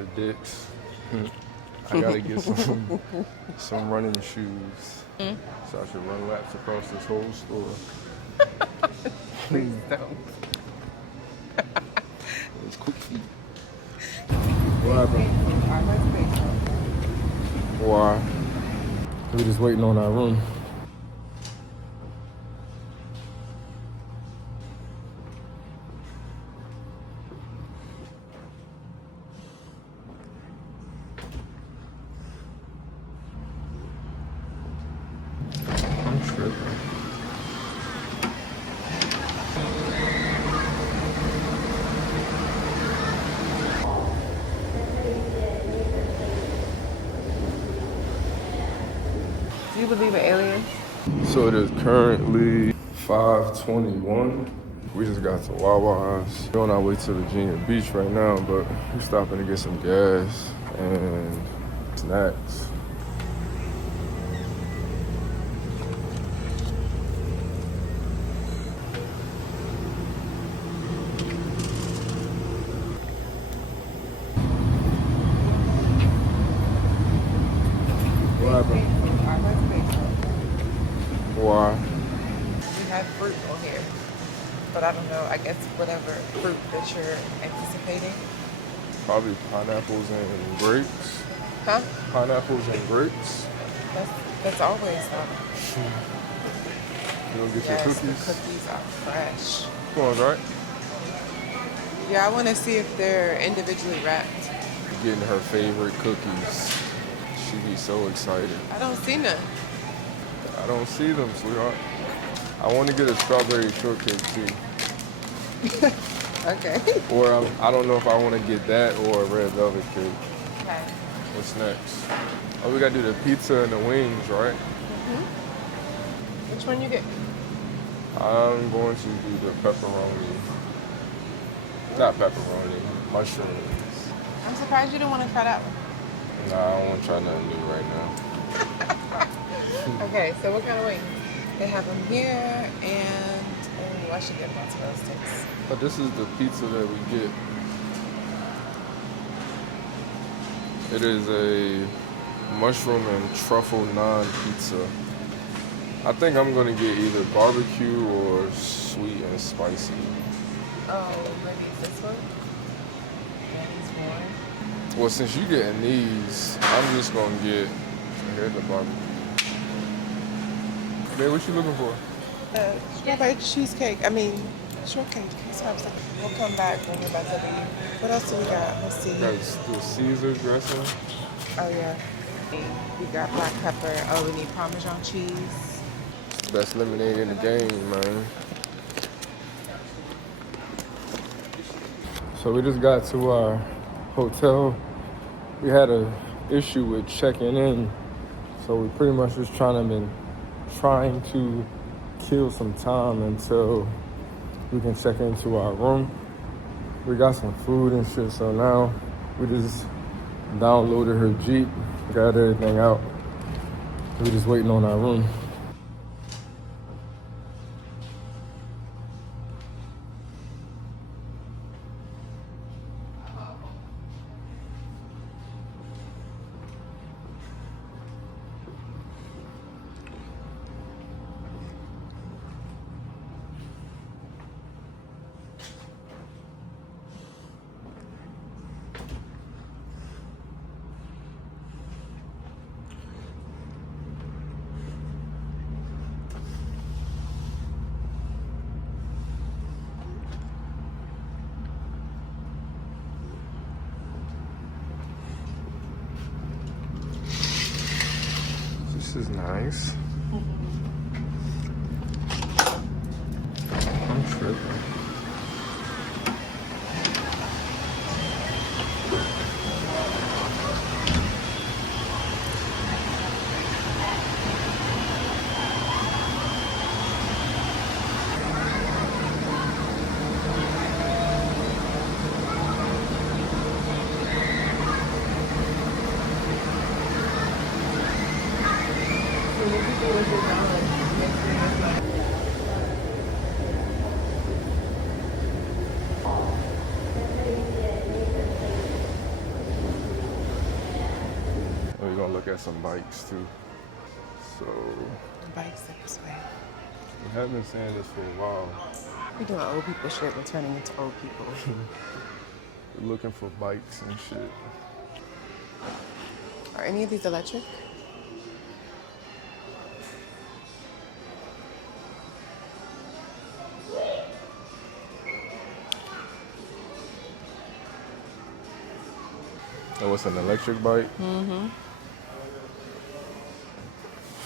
to Dick's. I gotta get some running shoes. So I should run laps across this whole store. Please don't. It's quick feet. What happened? Why? We're just waiting on our room. I'm tripping. Do you believe in aliens? So it is currently 5:21. We just got to Wawa's. We're on our way to Virginia Beach right now, but we're stopping to get some gas and snacks. What happened? Why? We have fruit on here, but I don't know. I guess whatever fruit that you're anticipating. Probably pineapples and grapes. Huh? Pineapples and grapes. That's always You gonna get yes, your the cookies? cookies are fresh. Come on, right? Yeah, I want to see if they're individually wrapped. Getting her favorite cookies. She be so excited. I don't see none. I don't see them, sweetheart. I want to get a strawberry shortcake too. Okay. Or I don't know if I want to get that or a red velvet cake. Okay. What's next? Oh, we gotta do the pizza and the wings, right? Which one you get? I'm going to do the pepperoni. Not pepperoni, mushrooms. I'm surprised you didn't want to try that one. Nah, I don't want to try nothing new right now. Okay, so what kind of wings? They have them here, and oh, I should get mozzarella sticks. But this is the pizza that we get. It is a mushroom and truffle naan pizza. I think I'm gonna get either barbecue or sweet and spicy. Oh, maybe it's this one? Yeah, this one. Well, since you getting these, I'm just gonna get, here's the barbecue. Babe, what you looking for? Strawberry cheesecake. Shortcake. That's what I was thinking. We'll come back when we're about to leave. What else do we got? Let's see. That's the Caesar dressing. Oh, yeah. We got black pepper. Oh, we need Parmesan cheese. Best lemonade in the game, man. So we just got to our hotel. We had an issue with checking in, so we pretty much just trying to kill some time until we can check into our room. We got some food and shit, so now we just downloaded her Jeep, got everything out. We're just waiting on our room. This is nice. I'm tripping. gonna look at some bikes too. So Bikes this way. we have been saying this for a while. We're doing old people shit. We're turning into old people. We're looking for bikes and shit. Are any of these electric? Oh, it's an electric bike? Mm-hmm.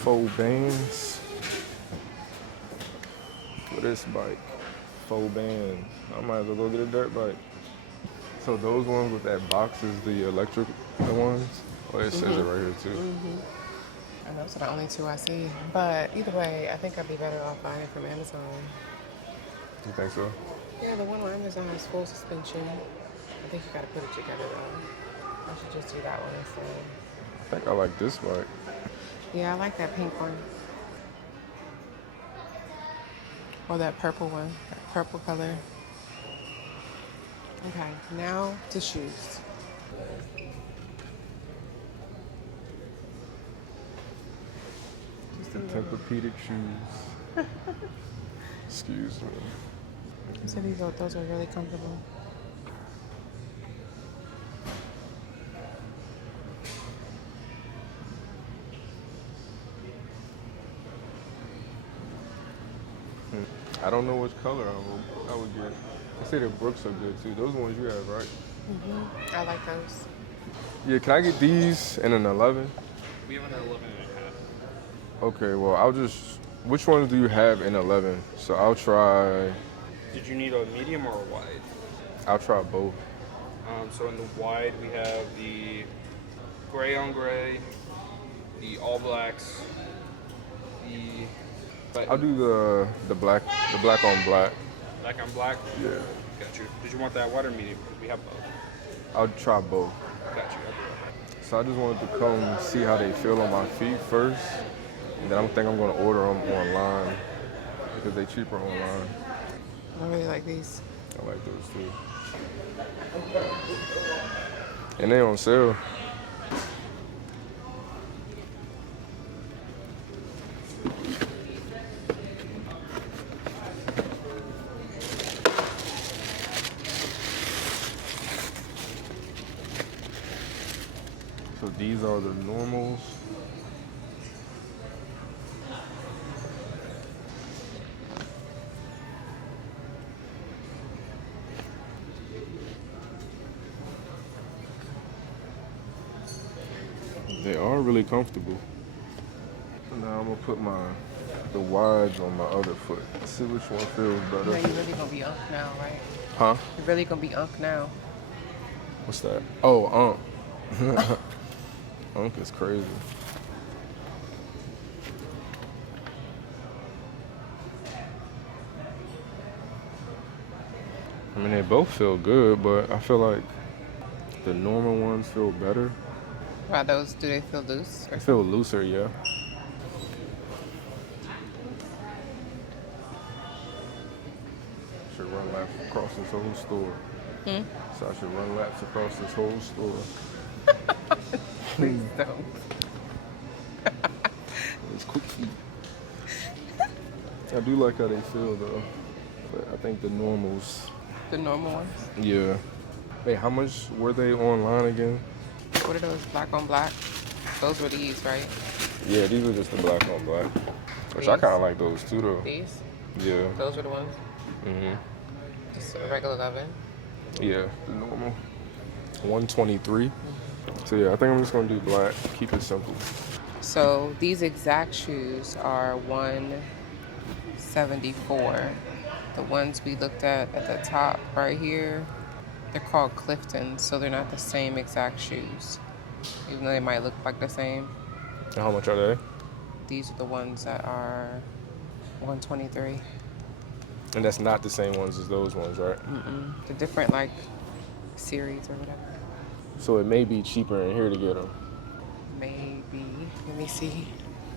4 bands. For this bike. 4 bands. I might as well go get a dirt bike. So those ones with that box is the electric ones? Oh, it says it right here too. And those are the only 2 I see. But either way, I think I'd be better off buying it from Amazon. You think so? Yeah, the one on Amazon has full suspension. I think you gotta put it together though. I should just do that one instead. I think I like this bike. Yeah, I like that pink one. Or that purple one. That purple color. Okay, now to shoes. The Tempur-Pedic shoes. Excuse me. So those are really comfortable. I don't know which color I would get. I say the Brooks are good too. Those are the ones you have, right? I like those. Yeah, can I get these in an 11? We have an 11 and a half. Okay, well, which ones do you have in 11? So I'll try, Did you need a medium or a wide? I'll try both. So in the wide, we have the gray on gray, the all blacks, I'll do the black on black. black on black. Yeah. Got you. Did you want that wide or medium? Because we have both. I'll try both. Got you. I'll do So I just wanted to come see how they feel on my feet first. And then I think I'm going to order them online because they're cheaper online. I really like these. I like those too. And they on sale. So these are the normals. They are really comfortable. Now I'm gonna put the wides on my other foot. See which one feels better. Yeah, you're really gonna be unk now, right? Huh? You're really gonna be unk now. What's that? Oh, Unk is crazy. I mean, they both feel good, but I feel like the normal ones feel better. Wow, do they feel loose? They feel looser, yeah. Should run laps across this whole store. So I should run laps across this whole store. Please don't. It's quick feet. I do like how they feel though. But I think the normals. The normal ones. Yeah. Wait, how much were they online again? What are those, black on black? Those were these, right? Yeah, these were just the black on black. Which I These? kind of like those too though. These? Yeah. Those were the ones? Mhm. Just a regular 11? Yeah, the normal. 123. So yeah, I think I'm just gonna do black. Keep it simple. So these exact shoes are 174. The ones we looked at the top right here, they're called Clifton, so they're not the same exact shoes, even though they might look like the same. And how much are they? These are the ones that are 123. And that's not the same ones as those ones, right? The different like series or whatever. So it may be cheaper in here to get them. Maybe. Let me see.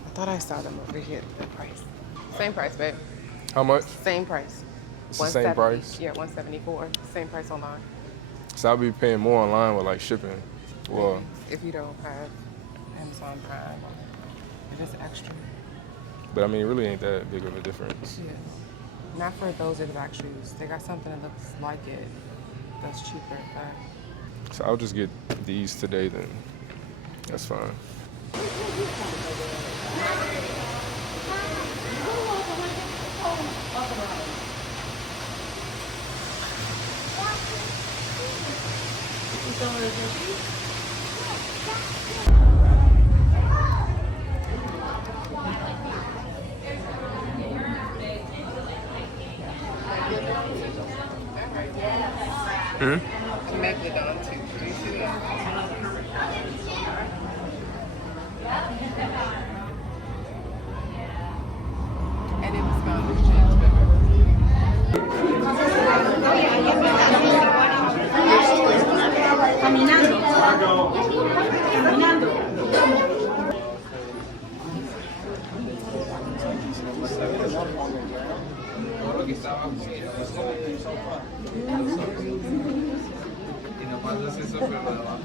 I thought I saw them over here. The price. Same price, babe. How much? Same price. It's the same 170. price? Yeah, 174. Same price online. So I'll be paying more online with like shipping. Well, If you don't have Amazon Prime. It is extra. But I mean, it really ain't that big of a difference. Yeah. Not for those exact shoes. They got something that looks like it that's cheaper, but So I'll just get these today then. That's fine. Megalodon too. Do you see that? And it was found in Caminando. Caminando. Y nomás haces eso, pero lo de abajo.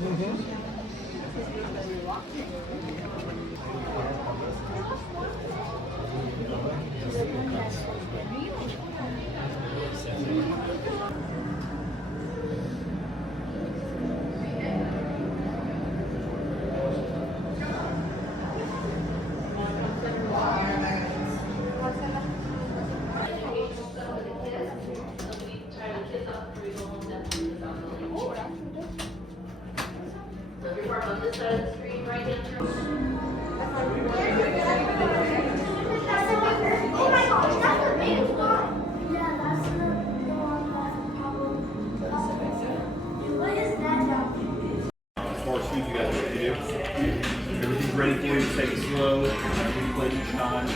More shoes you guys have to do. Everything's ready for you. Take it slow. Play each time.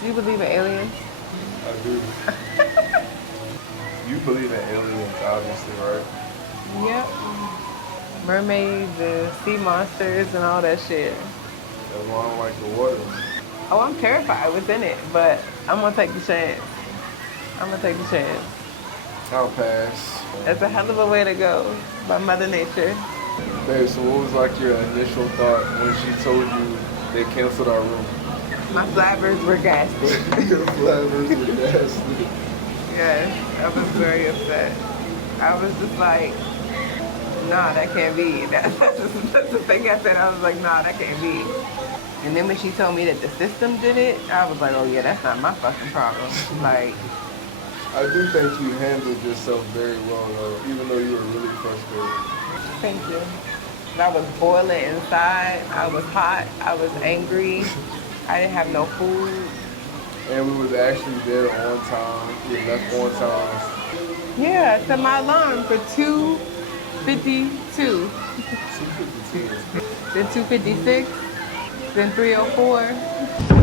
Do you believe in aliens? I do. You believe in aliens, obviously, right? Yep. Mermaids and sea monsters and all that shit. That's why I don't like the water. Oh, I'm terrified what's in it, but I'm gonna take the chance. I'm gonna take the chance. I'll pass. That's a hell of a way to go by Mother Nature. Babe, so what was like your initial thought when she told you they canceled our room? My flabbers were gassy. Your flavors were nasty. Yes, I was very upset. I was just like, nah, that can't be. That's the thing I said. I was like, nah, that can't be. And then when she told me that the system did it, I was like, oh yeah, that's not my fucking problem. Like, I do think you handled yourself very well, though, even though you were really frustrated. thank you. I was boiling inside. I was hot. I was angry. I didn't have no food. And we was actually there on time. We left on time. Yeah, I set my alarm for 2:52. 2:52. Then 2:56. Then 3:04.